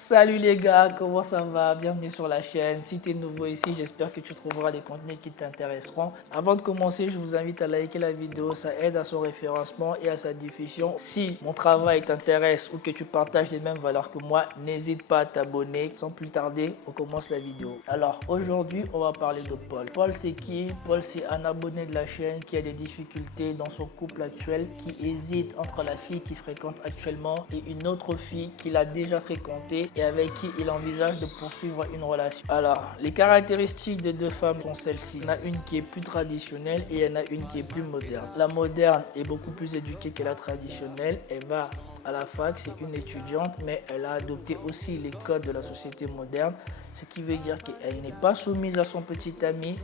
Salut les gars, comment ça va? Bienvenue sur la chaîne. Si tu es nouveau ici, j'espère que tu trouveras des contenus qui t'intéresseront. Avant de commencer, je vous invite à liker la vidéo, ça aide à son référencement et à sa diffusion. Si mon travail t'intéresse ou que tu partages les mêmes valeurs que moi, n'hésite pas à t'abonner. Sans plus tarder, on commence la vidéo. Alors aujourd'hui, on va parler de Paul. Paul, c'est qui? Paul, c'est un abonné de la chaîne qui a des difficultés dans son couple actuel, qui hésite entre la fille qu'il fréquente actuellement et une autre fille qu'il a déjà fréquentée et avec qui il envisage de poursuivre une relation. Alors, les caractéristiques des deux femmes sont celles-ci. Il y en a une qui est plus traditionnelle et il y en a une qui est plus moderne. La moderne est beaucoup plus éduquée que la traditionnelle. Elle va à la fac, c'est une étudiante, mais elle a adopté aussi les codes de la société moderne, ce qui veut dire qu'elle n'est pas soumise à son petit ami,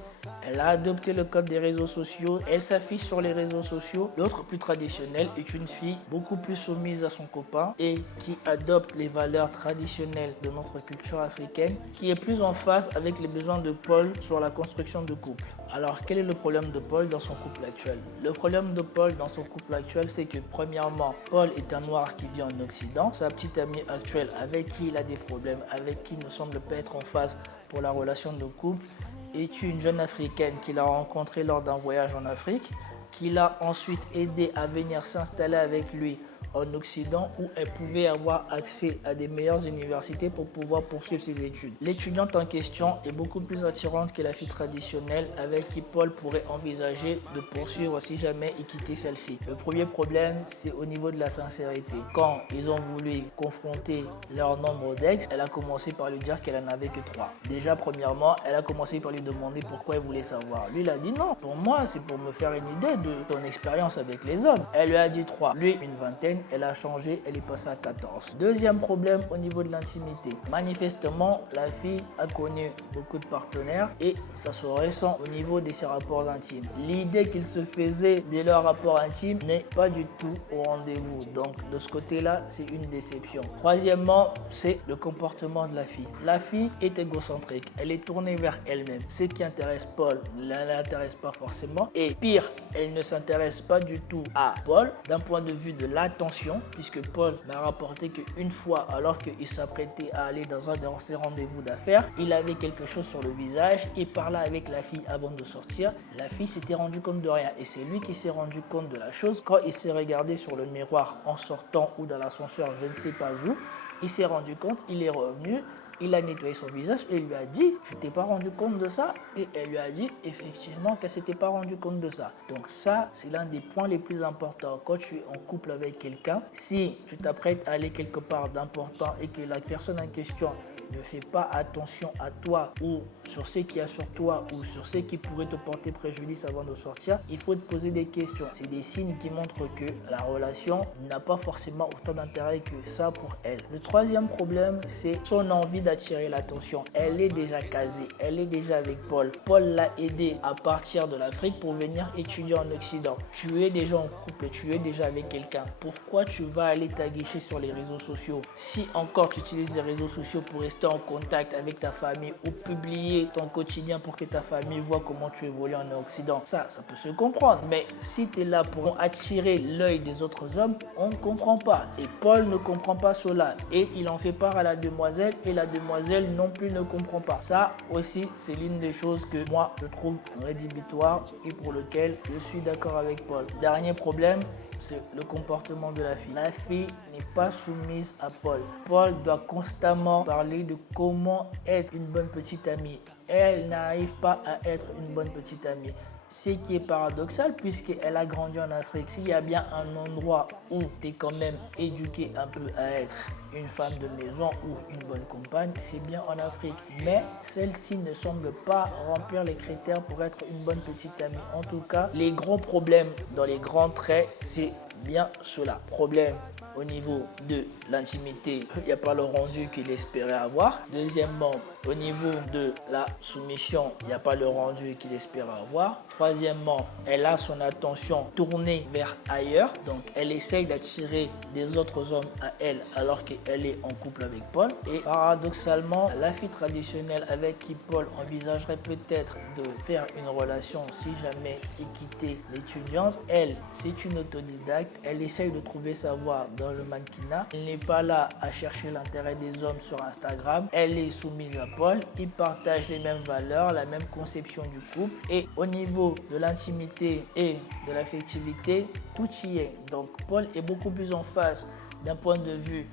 elle a adopté le code des réseaux sociaux, elle s'affiche sur les réseaux sociaux. L'autre, plus traditionnelle, est une fille beaucoup plus soumise à son copain et qui adopte les valeurs traditionnelles de notre culture africaine, qui est plus en phase avec les besoins de Paul sur la construction de couple. Alors, quel est le problème de Paul dans son couple actuel? Le problème de Paul dans son couple actuel, c'est que premièrement, Paul est un noir qui vit en Occident. Sa petite amie actuelle avec qui il a des problèmes, avec qui il ne semble pas être en phase pour la relation de couple, est une jeune africaine qu'il a rencontrée lors d'un voyage en Afrique, qu'il a ensuite aidé à venir s'installer avec lui en Occident où elle pouvait avoir accès à des meilleures universités pour pouvoir poursuivre ses études. L'étudiante en question est beaucoup plus attirante que la fille traditionnelle avec qui Paul pourrait envisager de poursuivre si jamais il quittait celle-ci. Le premier problème, c'est au niveau de la sincérité. Quand ils ont voulu confronter leur nombre d'ex, elle a commencé par lui dire qu'elle en avait que 3. Déjà, premièrement, elle a commencé par lui demander pourquoi elle voulait savoir. Lui, il a dit non, pour moi, c'est pour me faire une idée de ton expérience avec les hommes. Elle lui a dit 3. Lui, une vingtaine. Elle a changé, elle est passée à 14. Deuxième problème au niveau de l'intimité. Manifestement, la fille a connu beaucoup de partenaires et ça se ressent au niveau de ses rapports intimes. L'idée qu'il se faisait de leurs rapports intimes n'est pas du tout au rendez-vous. Donc de ce côté-là, c'est une déception. Troisièmement, c'est le comportement de la fille. La fille est égocentrique, elle est tournée vers elle-même. Ce qui intéresse Paul ne l'intéresse pas forcément. Et pire, elle ne s'intéresse pas du tout à Paul d'un point de vue de l'attention, puisque Paul m'a rapporté qu'une fois, alors qu'il s'apprêtait à aller dans un de ses rendez-vous d'affaires, il avait quelque chose sur le visage et parlait avec la fille avant de sortir. La fille s'était rendue compte de rien et c'est lui qui s'est rendu compte de la chose quand il s'est regardé sur le miroir en sortant ou dans l'ascenseur, je ne sais pas où. Il s'est rendu compte, il est revenu. Il a nettoyé son visage et il lui a dit « Tu t'es pas rendu compte de ça ?» Et elle lui a dit effectivement qu'elle s'était pas rendu compte de ça. Donc ça, c'est l'un des points les plus importants. Quand tu es en couple avec quelqu'un, si tu t'apprêtes à aller quelque part d'important et que la personne en question ne fait pas attention à toi ou sur ce qu'il y a sur toi ou sur ce qui pourrait te porter préjudice avant de sortir, il faut te poser des questions. C'est des signes qui montrent que la relation n'a pas forcément autant d'intérêt que ça pour elle. Le troisième problème, c'est son envie d'attirer l'attention. Elle est déjà casée, elle est déjà avec Paul. Paul l'a aidé à partir de l'Afrique pour venir étudier en Occident. Tu es déjà en couple, tu es déjà avec quelqu'un. Pourquoi tu vas aller t'aguicher sur les réseaux sociaux? Si encore tu utilises les réseaux sociaux pour rester en contact avec ta famille ou publier ton quotidien pour que ta famille voit comment tu évolues en Occident, ça peut se comprendre. Mais si tu es là pour attirer l'œil des autres hommes, on ne comprend pas. Et Paul ne comprend pas cela. Et il en fait part à la demoiselle et la demoiselle non plus ne comprend pas. Ça aussi, c'est l'une des choses que moi, je trouve rédhibitoire et pour lequel je suis d'accord avec Paul. Dernier problème, c'est le comportement de la fille. La fille n'est pas soumise à Paul. Paul doit constamment parler de comment être une bonne petite amie. Elle n'arrive pas à être une bonne petite amie. Ce qui est paradoxal puisqu'elle a grandi en Afrique. S'il y a bien un endroit où tu es quand même éduqué un peu à être une femme de maison ou une bonne compagne, c'est bien en Afrique. Mais celle-ci ne semble pas remplir les critères pour être une bonne petite amie. En tout cas, les gros problèmes dans les grands traits, c'est bien cela. Problème au niveau de l'intimité, il n'y a pas le rendu qu'il espérait avoir. Deuxièmement, au niveau de la soumission, il n'y a pas le rendu qu'il espère avoir. Troisièmement, elle a son attention tournée vers ailleurs. Donc, elle essaye d'attirer des autres hommes à elle alors qu'elle est en couple avec Paul. Et paradoxalement, la fille traditionnelle avec qui Paul envisagerait peut-être de faire une relation si jamais il quittait l'étudiante, elle, c'est une autodidacte. Elle essaye de trouver sa voie dans le mannequinat. Elle n'est pas là à chercher l'intérêt des hommes sur Instagram. Elle est soumise à Paul. Ils partagent les mêmes valeurs, la même conception du couple. Et au niveau de l'intimité et de l'affectivité, tout y est. Donc Paul est beaucoup plus en phase d'un point de vue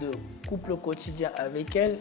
de couple quotidien avec elle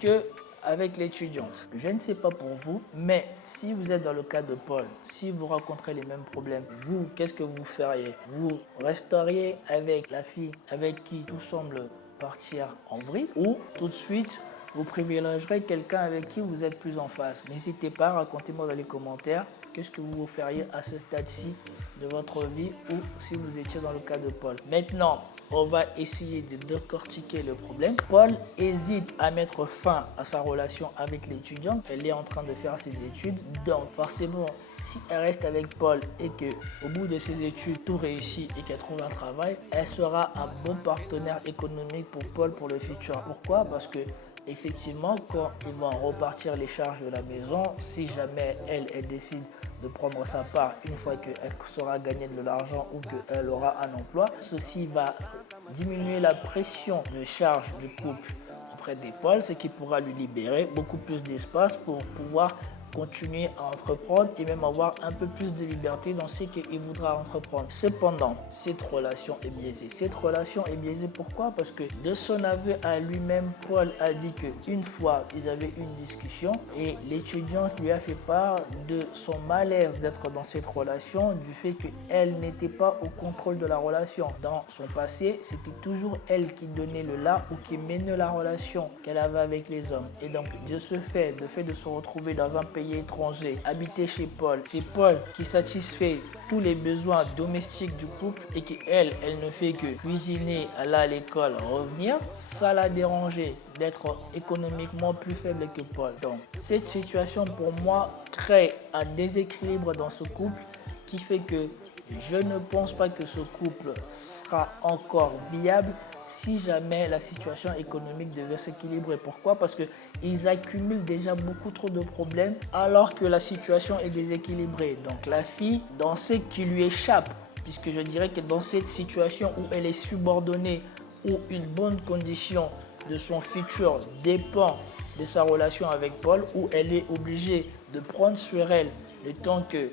que avec l'étudiante. Je ne sais pas pour vous, mais si vous êtes dans le cas de Paul, si vous rencontrez les mêmes problèmes, vous, qu'est-ce que vous feriez? Vous resteriez avec la fille avec qui tout semble partir en vrille, ou tout de suite vous privilégierez quelqu'un avec qui vous êtes plus en phase? N'hésitez pas, racontez-moi dans les commentaires qu'est-ce que vous feriez à ce stade-ci de votre vie, ou si vous étiez dans le cas de Paul. Maintenant, on va essayer de décortiquer le problème. Paul hésite à mettre fin à sa relation avec l'étudiante. Elle est en train de faire ses études, donc forcément, si elle reste avec Paul et qu'au bout de ses études, tout réussit et qu'elle trouve un travail, elle sera un bon partenaire économique pour Paul pour le futur. Pourquoi? Parce que effectivement, quand ils vont repartir les charges de la maison, si jamais elle décide de prendre sa part une fois qu'elle saura gagner de l'argent ou qu'elle aura un emploi, ceci va diminuer la pression de charge du couple auprès des Paul, ce qui pourra lui libérer beaucoup plus d'espace pour pouvoir continuer à entreprendre et même avoir un peu plus de liberté dans ce qu'il voudra entreprendre. Cependant, cette relation est biaisée. Cette relation est biaisée pourquoi? Parce que de son aveu à lui-même, Paul a dit qu'une fois, ils avaient une discussion et l'étudiante lui a fait part de son malaise d'être dans cette relation, du fait qu'elle n'était pas au contrôle de la relation. Dans son passé, c'était toujours elle qui donnait le là ou qui menait la relation qu'elle avait avec les hommes. Et donc, de ce fait, le fait de se retrouver dans un pays étranger, habiter chez Paul, c'est Paul qui satisfait tous les besoins domestiques du couple et qu'elle, elle ne fait que cuisiner, aller à l'école, revenir, ça l'a dérangé d'être économiquement plus faible que Paul. Donc, cette situation pour moi crée un déséquilibre dans ce couple qui fait que je ne pense pas que ce couple sera encore viable si jamais la situation économique devait s'équilibrer. Pourquoi? Parce qu'ils accumulent déjà beaucoup trop de problèmes alors que la situation est déséquilibrée. Donc la fille, dans ce qui lui échappe, puisque je dirais que dans cette situation où elle est subordonnée, où une bonne condition de son futur dépend de sa relation avec Paul, où elle est obligée de prendre sur elle le temps que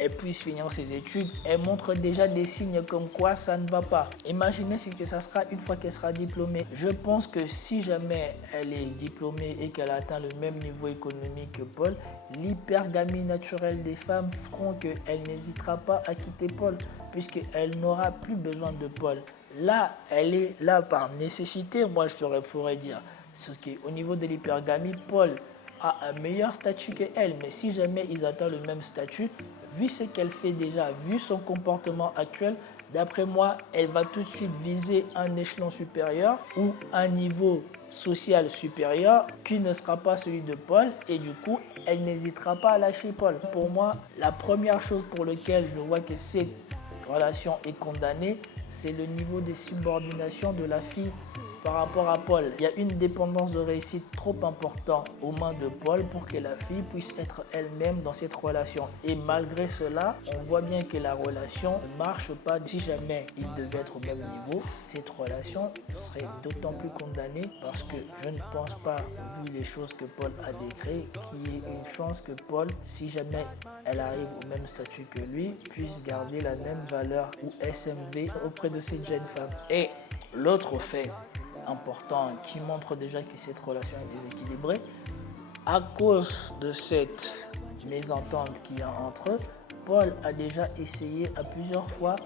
elle puisse finir ses études, elle montre déjà des signes comme quoi ça ne va pas. Imaginez ce que ça sera une fois qu'elle sera diplômée. Je pense que si jamais elle est diplômée et qu'elle atteint le même niveau économique que Paul, l'hypergamie naturelle des femmes feront qu'elle n'hésitera pas à quitter Paul, puisqu'elle n'aura plus besoin de Paul. Là, elle est là par nécessité, moi je pourrais dire. Parce qu'au niveau de l'hypergamie, Paul a un meilleur statut qu'elle, mais si jamais ils atteignent le même statut, vu ce qu'elle fait déjà, vu son comportement actuel, d'après moi, elle va tout de suite viser un échelon supérieur ou un niveau social supérieur qui ne sera pas celui de Paul, et du coup, elle n'hésitera pas à lâcher Paul. Pour moi, la première chose pour laquelle je vois que cette relation est condamnée, c'est le niveau de subordination de la fille par rapport à Paul. Il y a une dépendance de réussite trop importante aux mains de Paul pour que la fille puisse être elle-même dans cette relation. Et malgré cela, on voit bien que la relation ne marche pas. Si jamais il devait être au même niveau, cette relation serait d'autant plus condamnée parce que je ne pense pas, vu les choses que Paul a décrites, qu'il y ait une chance que Paul, si jamais elle arrive au même statut que lui, puisse garder la même valeur ou SMV auprès de cette jeune femme. Et l'autre fait important qui montre déjà que cette relation est déséquilibrée, à cause de cette mésentente qu'il y a entre eux, Paul a déjà essayé à plusieurs fois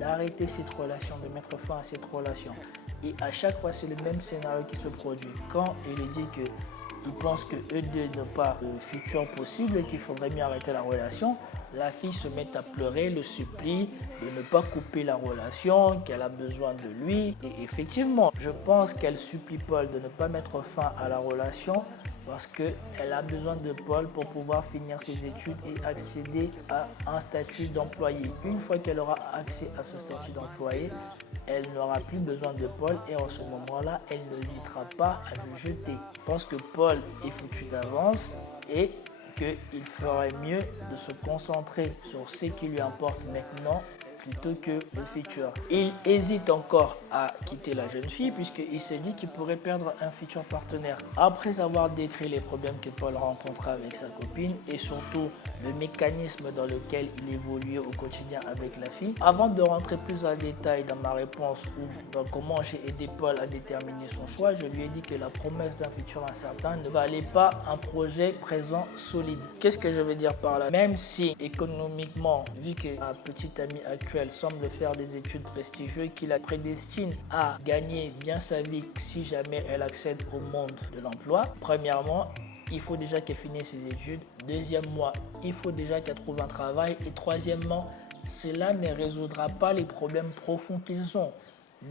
d'arrêter cette relation, de mettre fin à cette relation. Et à chaque fois, c'est le même scénario qui se produit. Quand il dit qu'il pense que eux deux n'ont pas de futur possible et qu'il faudrait mieux arrêter la relation, la fille se met à pleurer, le supplie de ne pas couper la relation, qu'elle a besoin de lui. Et effectivement, je pense qu'elle supplie Paul de ne pas mettre fin à la relation parce qu'elle a besoin de Paul pour pouvoir finir ses études et accéder à un statut d'employé. Une fois qu'elle aura accès à ce statut d'employé, elle n'aura plus besoin de Paul et en ce moment-là, elle n'hésitera pas à le jeter. Je pense que Paul est foutu d'avance et qu'il ferait mieux de se concentrer sur ce qui lui importe maintenant plutôt que le futur. Il hésite encore à quitter la jeune fille puisqu'il se dit qu'il pourrait perdre un futur partenaire. Après avoir décrit les problèmes que Paul rencontra avec sa copine et surtout le mécanisme dans lequel il évoluait au quotidien avec la fille, avant de rentrer plus en détail dans ma réponse ou dans comment j'ai aidé Paul à déterminer son choix, je lui ai dit que la promesse d'un futur incertain ne valait pas un projet présent solide. Qu'est-ce que je veux dire par là? Même si économiquement, vu que ma petite amie actuelle semble faire des études prestigieuses qui la prédestinent à gagner bien sa vie si jamais elle accède au monde de l'emploi, premièrement, il faut déjà qu'elle finisse ses études. Deuxièmement, il faut déjà qu'elle trouve un travail. Et troisièmement, cela ne résoudra pas les problèmes profonds qu'ils ont.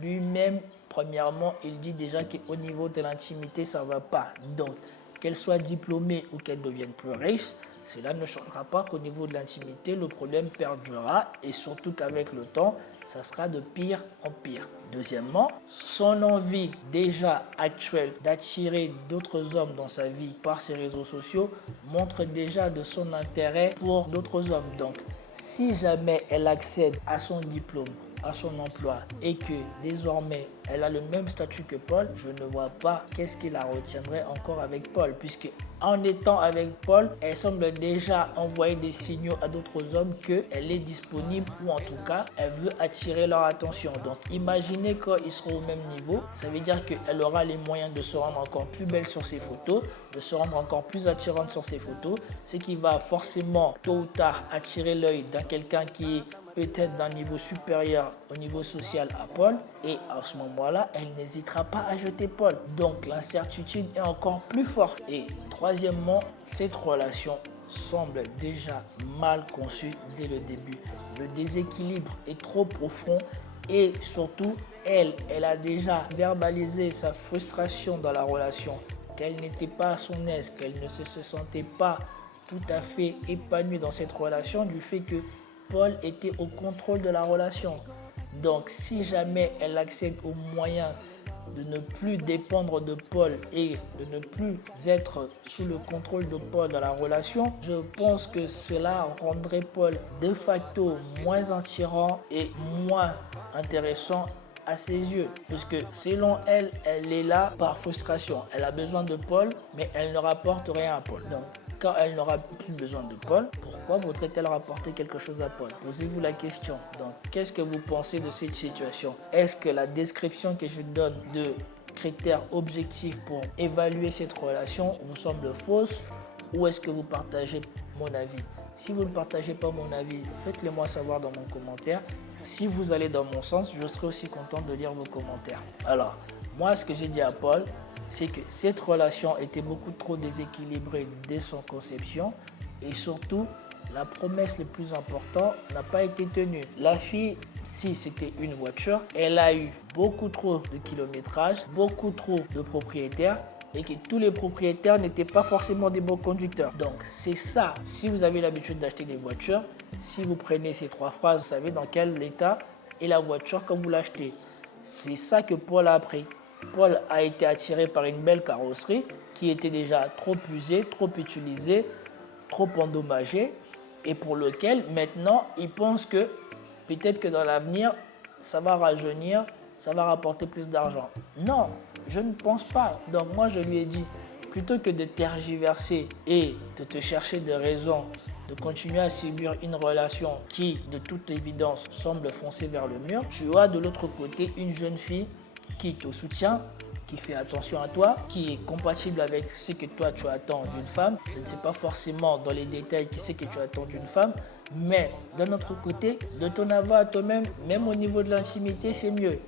Lui-même, premièrement, il dit déjà qu'au niveau de l'intimité, ça ne va pas. Donc, qu'elle soit diplômée ou qu'elle devienne plus riche, cela ne changera pas qu'au niveau de l'intimité, le problème perdurera et surtout qu'avec le temps, ça sera de pire en pire. Deuxièmement, son envie déjà actuelle d'attirer d'autres hommes dans sa vie par ses réseaux sociaux montre déjà de son intérêt pour d'autres hommes. Donc, si jamais elle accède à son diplôme, à son emploi et que désormais elle a le même statut que Paul, je ne vois pas qu'est-ce qui la retiendrait encore avec Paul, puisque en étant avec Paul, elle semble déjà envoyer des signaux à d'autres hommes qu'elle est disponible ou en tout cas elle veut attirer leur attention. Donc imaginez quand ils seront au même niveau, ça veut dire qu'elle aura les moyens de se rendre encore plus belle sur ses photos, de se rendre encore plus attirante sur ses photos, ce qui va forcément tôt ou tard attirer l'œil d'un quelqu'un qui est peut-être d'un niveau supérieur au niveau social à Paul, et à ce moment-là, elle n'hésitera pas à jeter Paul. Donc l'incertitude est encore plus forte. Et troisièmement, cette relation semble déjà mal conçue dès le début. Le déséquilibre est trop profond et surtout, elle a déjà verbalisé sa frustration dans la relation, qu'elle n'était pas à son aise, qu'elle ne se sentait pas tout à fait épanouie dans cette relation du fait que Paul était au contrôle de la relation. Donc, si jamais elle accède aux moyens de ne plus dépendre de Paul et de ne plus être sous le contrôle de Paul dans la relation, je pense que cela rendrait Paul de facto moins attirant et moins intéressant à ses yeux, puisque selon elle, elle est là par frustration. Elle a besoin de Paul, mais elle ne rapporte rien à Paul. Donc, quand elle n'aura plus besoin de Paul, pourquoi voudrait-elle rapporter quelque chose à Paul? Posez-vous la question. Donc, qu'est-ce que vous pensez de cette situation? Est-ce que la description que je donne de critères objectifs pour évaluer cette relation vous semble fausse ou est-ce que vous partagez mon avis? Si vous ne partagez pas mon avis, faites-le moi savoir dans mon commentaire. Si vous allez dans mon sens, je serai aussi content de lire vos commentaires. Alors, moi, ce que j'ai dit à Paul, c'est que cette relation était beaucoup trop déséquilibrée dès son conception et surtout, la promesse la plus importante n'a pas été tenue. La fille, si c'était une voiture, elle a eu beaucoup trop de kilométrage, beaucoup trop de propriétaires et que tous les propriétaires n'étaient pas forcément des bons conducteurs. Donc c'est ça, si vous avez l'habitude d'acheter des voitures, si vous prenez ces trois phrases, vous savez dans quel état est la voiture quand vous l'achetez. C'est ça que Paul a appris. Paul a été attiré par une belle carrosserie qui était déjà trop usée, trop utilisée, trop endommagée et pour lequel maintenant il pense que peut-être que dans l'avenir ça va rajeunir, ça va rapporter plus d'argent. Non, je ne pense pas. Donc moi je lui ai dit, plutôt que de tergiverser et de te chercher des raisons, de continuer à subir une relation qui de toute évidence semble foncer vers le mur, tu as de l'autre côté une jeune fille qui te soutient, qui fait attention à toi, qui est compatible avec ce que toi tu attends d'une femme. Je ne sais pas forcément dans les détails qui c'est que tu attends d'une femme, mais d'un autre côté, de ton aveu à toi-même, même au niveau de l'intimité, c'est mieux.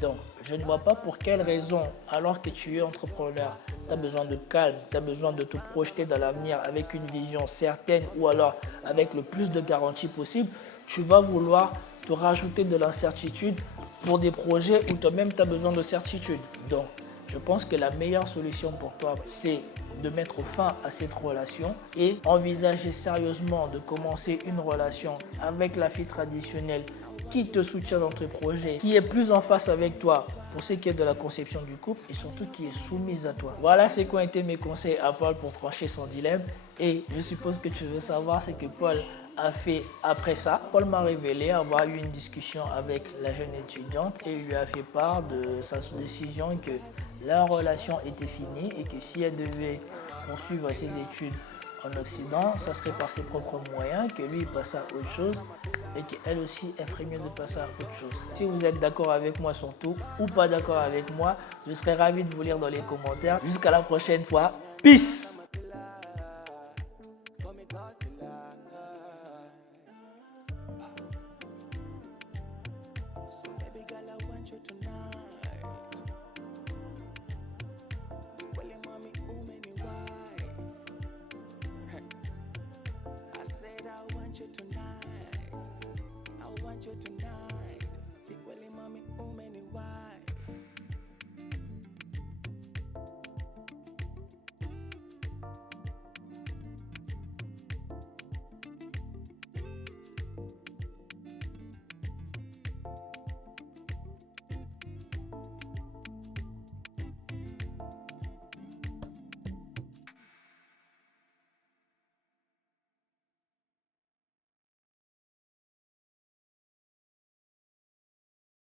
Donc, je ne vois pas pour quelle raison, alors que tu es entrepreneur, tu as besoin de calme, tu as besoin de te projeter dans l'avenir avec une vision certaine ou alors avec le plus de garanties possible, tu vas vouloir te rajouter de l'incertitude pour des projets où toi-même tu as besoin de certitude. Donc, je pense que la meilleure solution pour toi, c'est de mettre fin à cette relation et envisager sérieusement de commencer une relation avec la fille traditionnelle qui te soutient dans tes projets, qui est plus en face avec toi pour ce qui est de la conception du couple et surtout qui est soumise à toi. Voilà c'est quoi étaient mes conseils à Paul pour trancher son dilemme et je suppose que tu veux savoir ce que Paul a fait après ça. Paul m'a révélé avoir eu une discussion avec la jeune étudiante et lui a fait part de sa décision que la relation était finie et que si elle devait poursuivre ses études en Occident, ça serait par ses propres moyens, que lui il passe à autre chose et qu'elle aussi elle ferait mieux de passer à autre chose. Si vous êtes d'accord avec moi sur tout ou pas d'accord avec moi, je serais ravi de vous lire dans les commentaires. Jusqu'à la prochaine fois. Peace!